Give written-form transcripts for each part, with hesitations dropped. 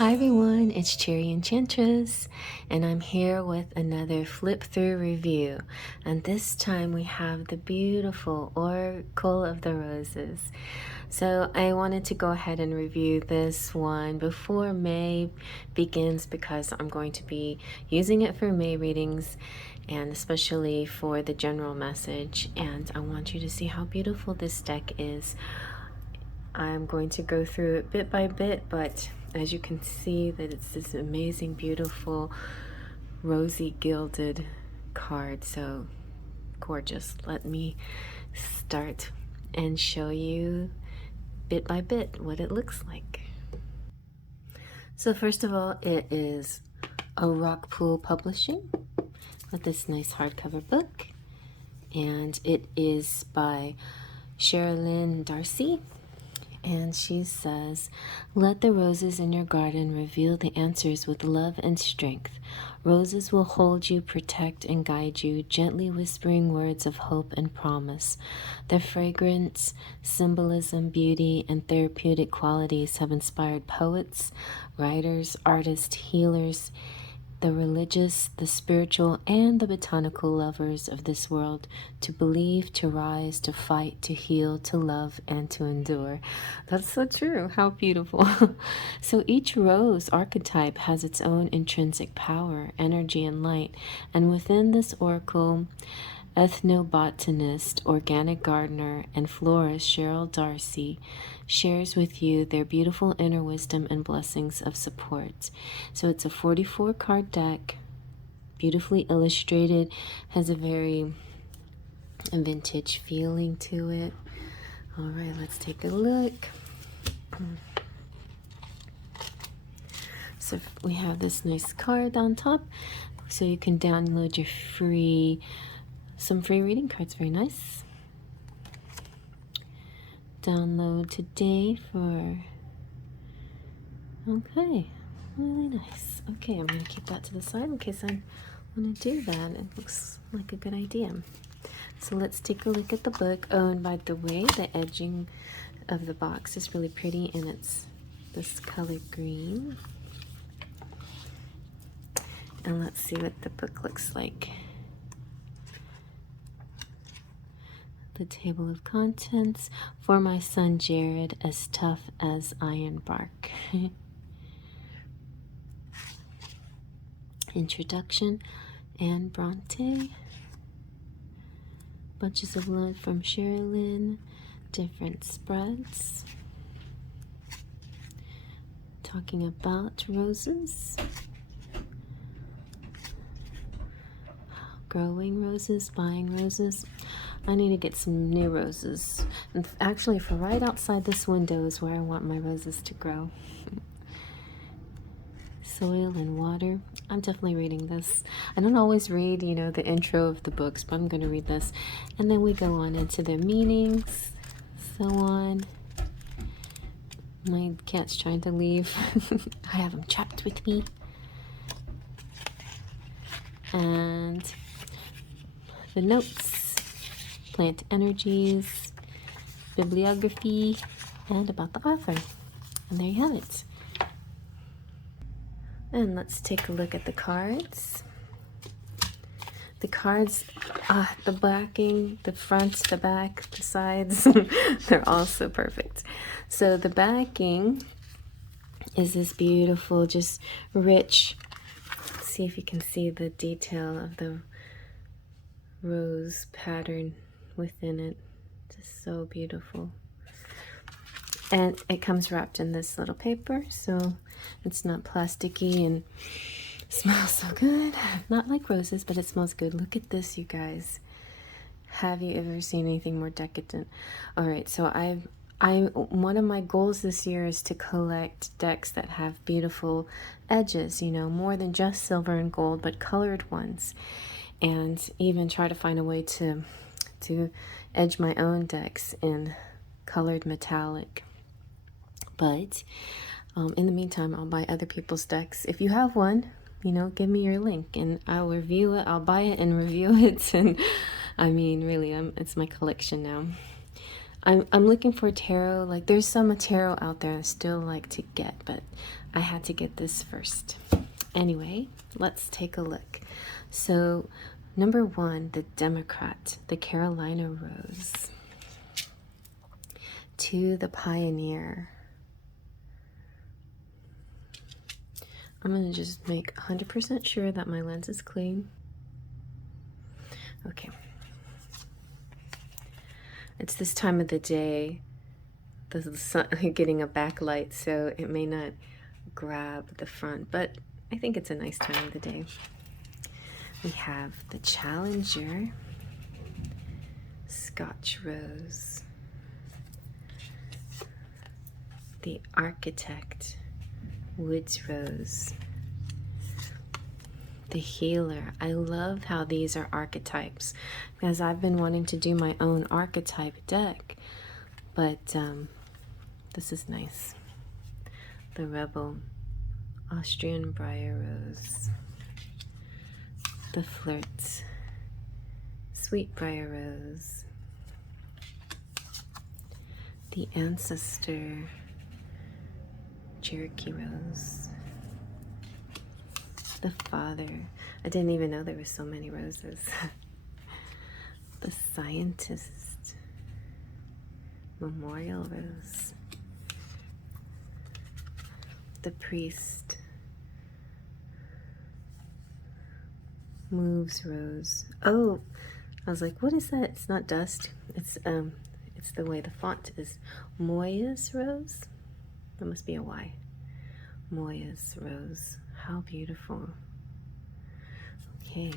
Hi everyone, it's Cherry Enchantress, and I'm here with another flip through review. And this time we have the beautiful Oracle of the Roses. So I wanted to go ahead and review this one before May begins because I'm going to be using it for May readings and especially for the general message. And I want you to see how beautiful this deck is. I'm going to go through it bit by bit, but as you can see that it's this amazing, beautiful, rosy gilded card. So gorgeous. Let me start and show you bit by bit what it looks like. So first of all, it is a Rockpool Publishing with this nice hardcover book, and it is by Sherilyn Darcy. And she says, "Let the roses in your garden reveal the answers with love and strength. Roses will hold you, protect, and guide you, gently whispering words of hope and promise. Their fragrance, symbolism, beauty, and therapeutic qualities have inspired poets, writers, artists, healers, the religious, the spiritual, and the botanical lovers of this world to believe, to rise, to fight, to heal, to love, and to endure." That's so true. How beautiful. So each rose archetype has its own intrinsic power, energy, and light. And within this oracle, ethnobotanist, organic gardener, and florist Cheryl Darcy shares with you their beautiful inner wisdom and blessings of support. So it's a 44 card deck, beautifully illustrated, has a very vintage feeling to it. All right, let's take a look. So we have this nice card on top, so you can download your some free reading cards. Very nice. Download today for, okay, really nice. Okay, I'm going to keep that to the side in case I want to do that. It looks like a good idea. So let's take a look at the book. Oh, and by the way, the edging of the box is really pretty, and it's this color green. And let's see what the book looks like. The table of contents: for my son Jared, as tough as iron bark. Introduction: Anne Bronte. Bunches of love from Sherilyn. Different spreads talking about roses, growing roses, buying roses. I need to get some new roses. And actually, for right outside this window is where I want my roses to grow. Soil and water. I'm definitely reading this. I don't always read, the intro of the books, but I'm going to read this. And then we go on into their meanings, so on. My cat's trying to leave. I have him trapped with me. And the notes, plant energies, bibliography, and about the author. And there you have it. And let's take a look at the cards. The cards, the backing, the front, the back, the sides, they're all so perfect. So the backing is this beautiful, just rich, see if you can see the detail of the rose pattern within it. Just so beautiful. And it comes wrapped in this little paper, so it's not plasticky and smells so good. Not like roses, but it smells good. Look at this, you guys. Have you ever seen anything more decadent? All right, so one of my goals this year is to collect decks that have beautiful edges, more than just silver and gold, but colored ones, and even try to find a way to edge my own decks in colored metallic. But in the meantime, I'll buy other people's decks. If you have one, give me your link and I'll review it. I'll buy it and review it. And I mean, really, it's my collection now. I'm looking for tarot. Like, there's some tarot out there I still like to get, but I had to get this first. Anyway, let's take a look. So, number 1, the Democrat, the Carolina Rose. 2, the Pioneer. I'm going to just make 100% sure that my lens is clean. Okay. It's this time of the day. The sun getting a backlight, so it may not grab the front, but I think it's a nice time of the day. We have the Challenger, Scotch Rose, the Architect, Woods Rose, the Healer. I love how these are archetypes because I've been wanting to do my own archetype deck, but this is nice. The Rebel, Austrian Briar Rose, the Flirt, Sweet Briar Rose, the Ancestor, Cherokee Rose, the Father. I didn't even know there were so many roses. The Scientist, Memorial Rose, the Priest, Moves Rose. Oh, I was like, what is that? It's not dust. It's the way the font is. Moya's Rose. That must be a Y. Moya's Rose. How beautiful. Okay.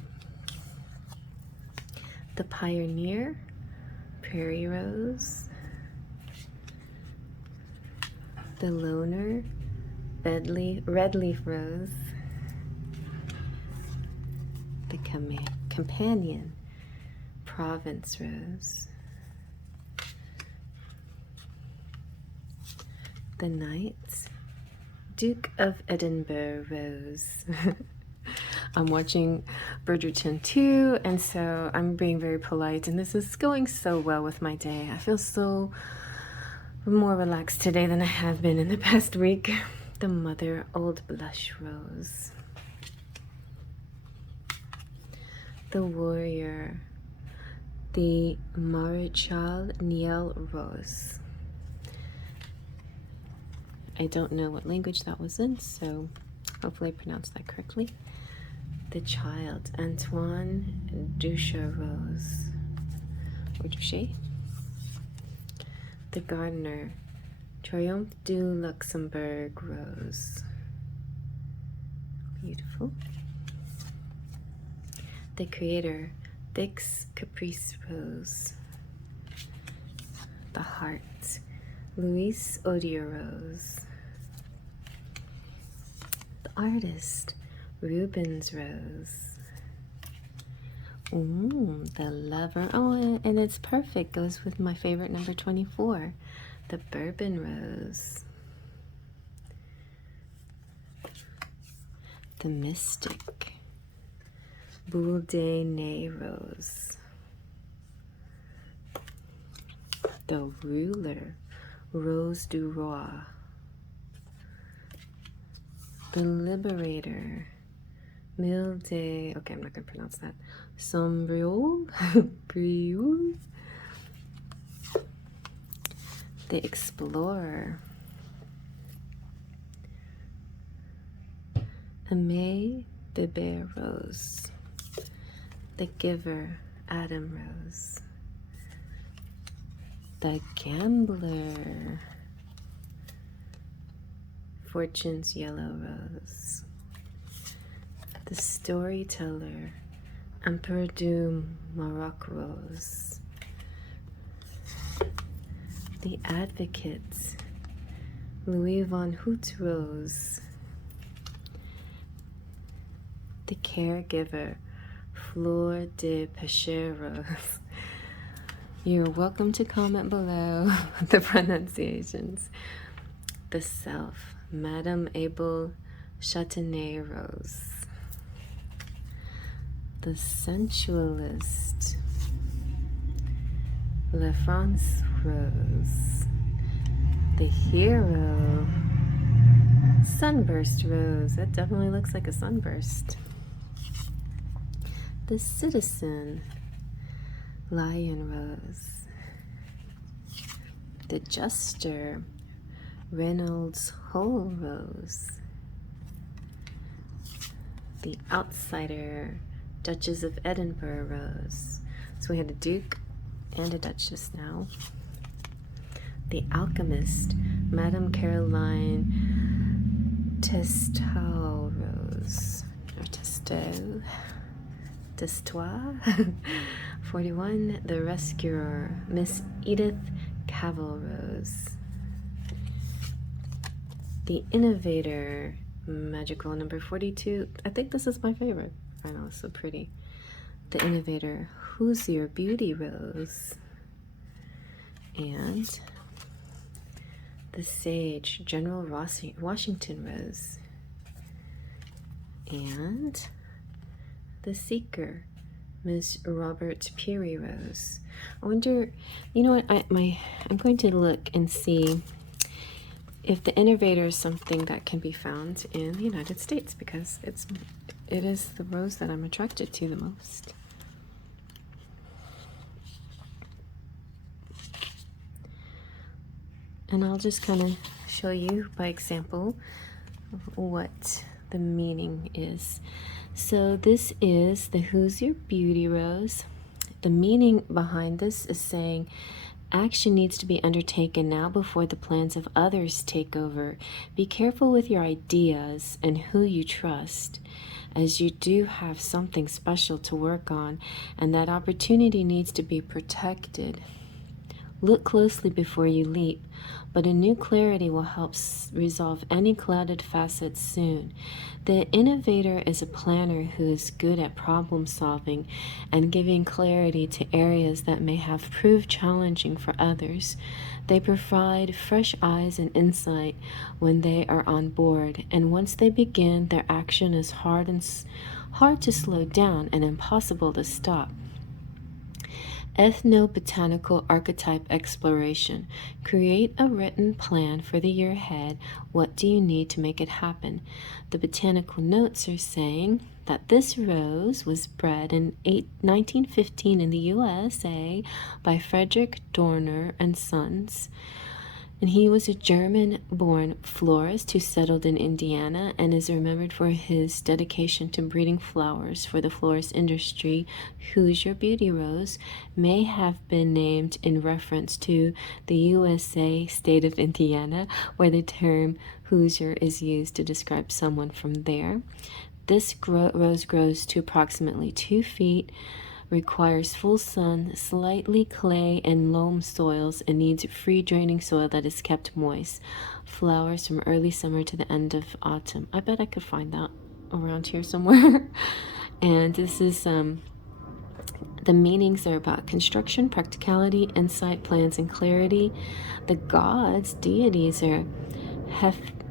The Pioneer, Prairie Rose. The Loner, Red Leaf Rose. The Companion, Provence Rose. The Knight, Duke of Edinburgh Rose. I'm watching Bridgerton 2, and so I'm being very polite, and this is going so well with my day. I feel so more relaxed today than I have been in the past week. The Mother, Old Blush Rose. The Warrior, the Maréchal Niel Rose. I don't know what language that was in, so hopefully I pronounced that correctly. The Child, Antoine Duchat Rose, or Duchet. The Gardener, Triomphe du Luxembourg Rose. Beautiful. The Creator, Vix Caprice Rose. The Heart, Louise Odier Rose. The Artist, Rubens Rose. Ooh, the Lover. Oh, and it's perfect. Goes with my favorite number 24. The Bourbon Rose. The Mystic, Boule de Nez Rose. The Ruler, Rose du Roi. The Liberator, Mille de, okay, I'm not going to pronounce that. Sombriol, Briol. The Explorer, Aimé Bébé Rose. The Giver, Adam Rose. The Gambler, Fortune's Yellow Rose. The Storyteller, Empereur du Maroc Rose. The Advocate, Louis von Hout Rose. The Caregiver, Fleur de Péché Rose. You're welcome to comment below the pronunciations. The Self, Madame Abel Châtenay Rose. The Sensualist, La France Rose. The Hero, sunburst rose. That definitely looks like a sunburst. The citizen lion rose. The jester Reynolds Whole rose. The outsider Duchess of Edinburgh rose. So we had a duke and a duchess now. The alchemist Madame Caroline Testow rose. Or Testow. Testois. 41. The rescuer Miss Edith Cavell rose. The innovator magical number 42. I think this is my favorite. I know, it's so pretty. The innovator Who's Your Beauty rose. And the sage General Washington rose. And the seeker Miss Robert Peary rose. I wonder, you know what, I'm going to look and see if the innovator is something that can be found in the United States, because it is the rose that I'm attracted to the most. And I'll just kind of show you by example what the meaning is. So this is the Who's Your Beauty rose. The meaning behind this is saying action needs to be undertaken now before the plans of others take over. Be careful with your ideas and who you trust, as you do have something special to work on, and that opportunity needs to be protected. Look closely before you leap, but a new clarity will help resolve any clouded facets soon. The innovator is a planner who is good at problem solving and giving clarity to areas that may have proved challenging for others. They provide fresh eyes and insight when they are on board, and once they begin, their action is hard to slow down and impossible to stop. Ethnobotanical archetype exploration. Create a written plan for the year ahead. What do you need to make it happen? The botanical notes are saying that this rose was bred in 1915 in the USA by Frederick Dorner and Sons. And he was a German-born florist who settled in Indiana and is remembered for his dedication to breeding flowers for the florist industry. Who's Your Beauty rose may have been named in reference to the USA state of Indiana, where the term Hoosier is used to describe someone from there. This rose grows to approximately 2 feet, requires full sun, slightly clay and loam soils, and needs free draining soil that is kept moist. Flowers from early summer to the end of autumn. I bet I could find that around here somewhere. And this is the meanings are about construction, practicality, insight, plans, and clarity. The gods, deities are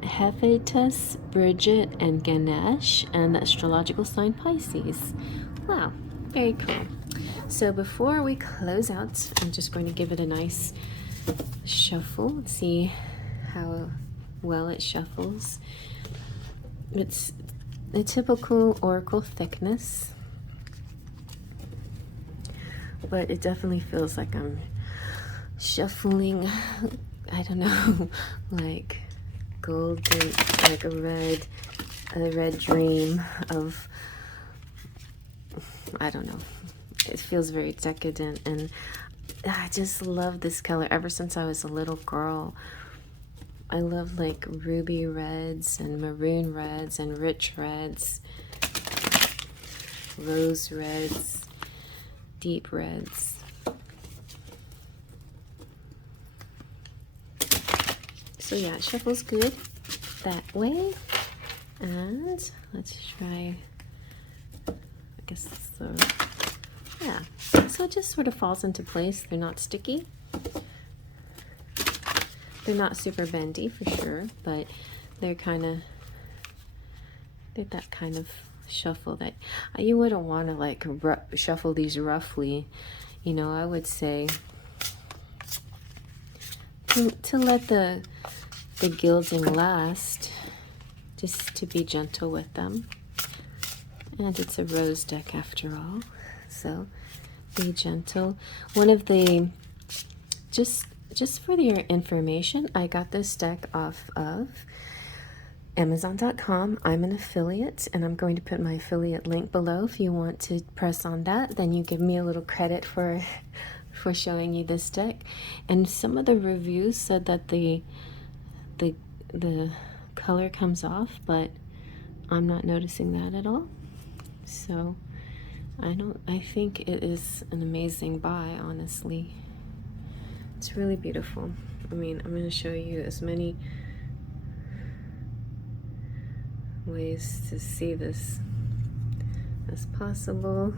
Hephaestus, Bridget, and Ganesh, and the astrological sign Pisces. Wow. Very cool. So before we close out, I'm just going to give it a nice shuffle. Let's see how well it shuffles. It's a typical oracle thickness, but it definitely feels like I'm shuffling, I don't know, like golden, like a red dream of, I don't know. It feels very decadent, and I just love this color. Ever since I was a little girl, I love like ruby reds and maroon reds and rich reds, rose reds, deep reds. So yeah, it shuffles good that way. And let's try, I guess so. Yeah, so it just sort of falls into place. They're not sticky. They're not super bendy for sure, but they're that kind of shuffle that you wouldn't want to like shuffle these roughly. You know, I would say to let the gilding last. just to be gentle with them. And it's a rose deck after all, so be gentle. One of the, just for your information, I got this deck off of Amazon.com. I'm an affiliate, and I'm going to put my affiliate link below. If you want to press on that, then you give me a little credit for showing you this deck. And some of the reviews said that the color comes off, but I'm not noticing that at all. So I think it is an amazing buy, honestly. It's really beautiful. I mean, I'm going to show you as many ways to see this as possible.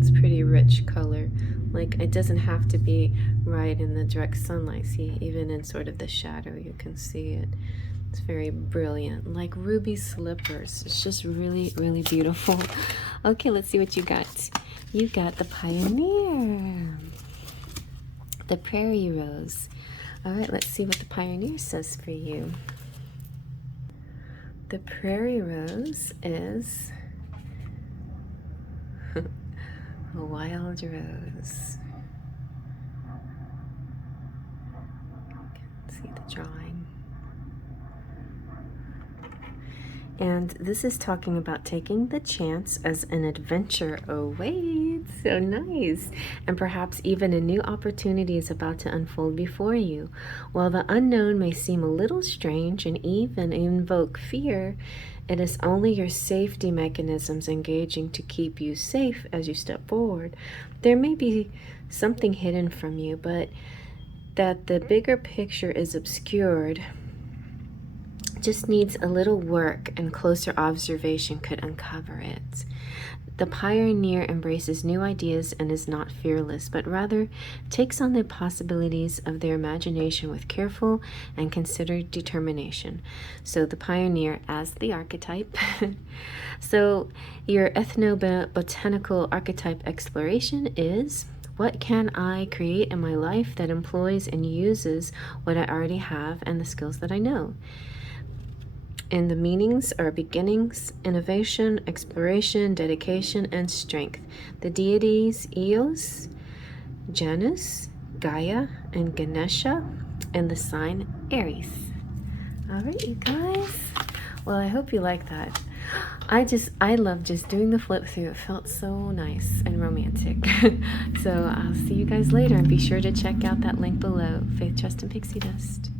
It's pretty rich color. Like, it doesn't have to be right in the direct sunlight. See, even in sort of the shadow, you can see it. It's very brilliant, like ruby slippers. It's just really, really beautiful. Okay, let's see what you got. You got the Pioneer, the Prairie Rose. All right, let's see what the Pioneer says for you. The Prairie Rose is a wild rose. You can see the drawing. And this is talking about taking the chance as an adventure awaits. So nice. And perhaps even a new opportunity is about to unfold before you. While the unknown may seem a little strange and even invoke fear, it is only your safety mechanisms engaging to keep you safe as you step forward. There may be something hidden from you, but that the bigger picture is obscured just needs a little work, and closer observation could uncover it. The Pioneer embraces new ideas and is not fearless, but rather takes on the possibilities of their imagination with careful and considered determination. So the Pioneer as the archetype. So your ethnobotanical archetype exploration is: what can I create in my life that employs and uses what I already have and the skills that I know? And the meanings are beginnings, innovation, exploration, dedication, and strength. The deities Eos, Janus, Gaia, and Ganesha, and the sign Aries. All right, you guys. Well, I hope you like that. I love just doing the flip through. It felt so nice and romantic. So I'll see you guys later, and be sure to check out that link below. Faith, Trust, and Pixie Dust.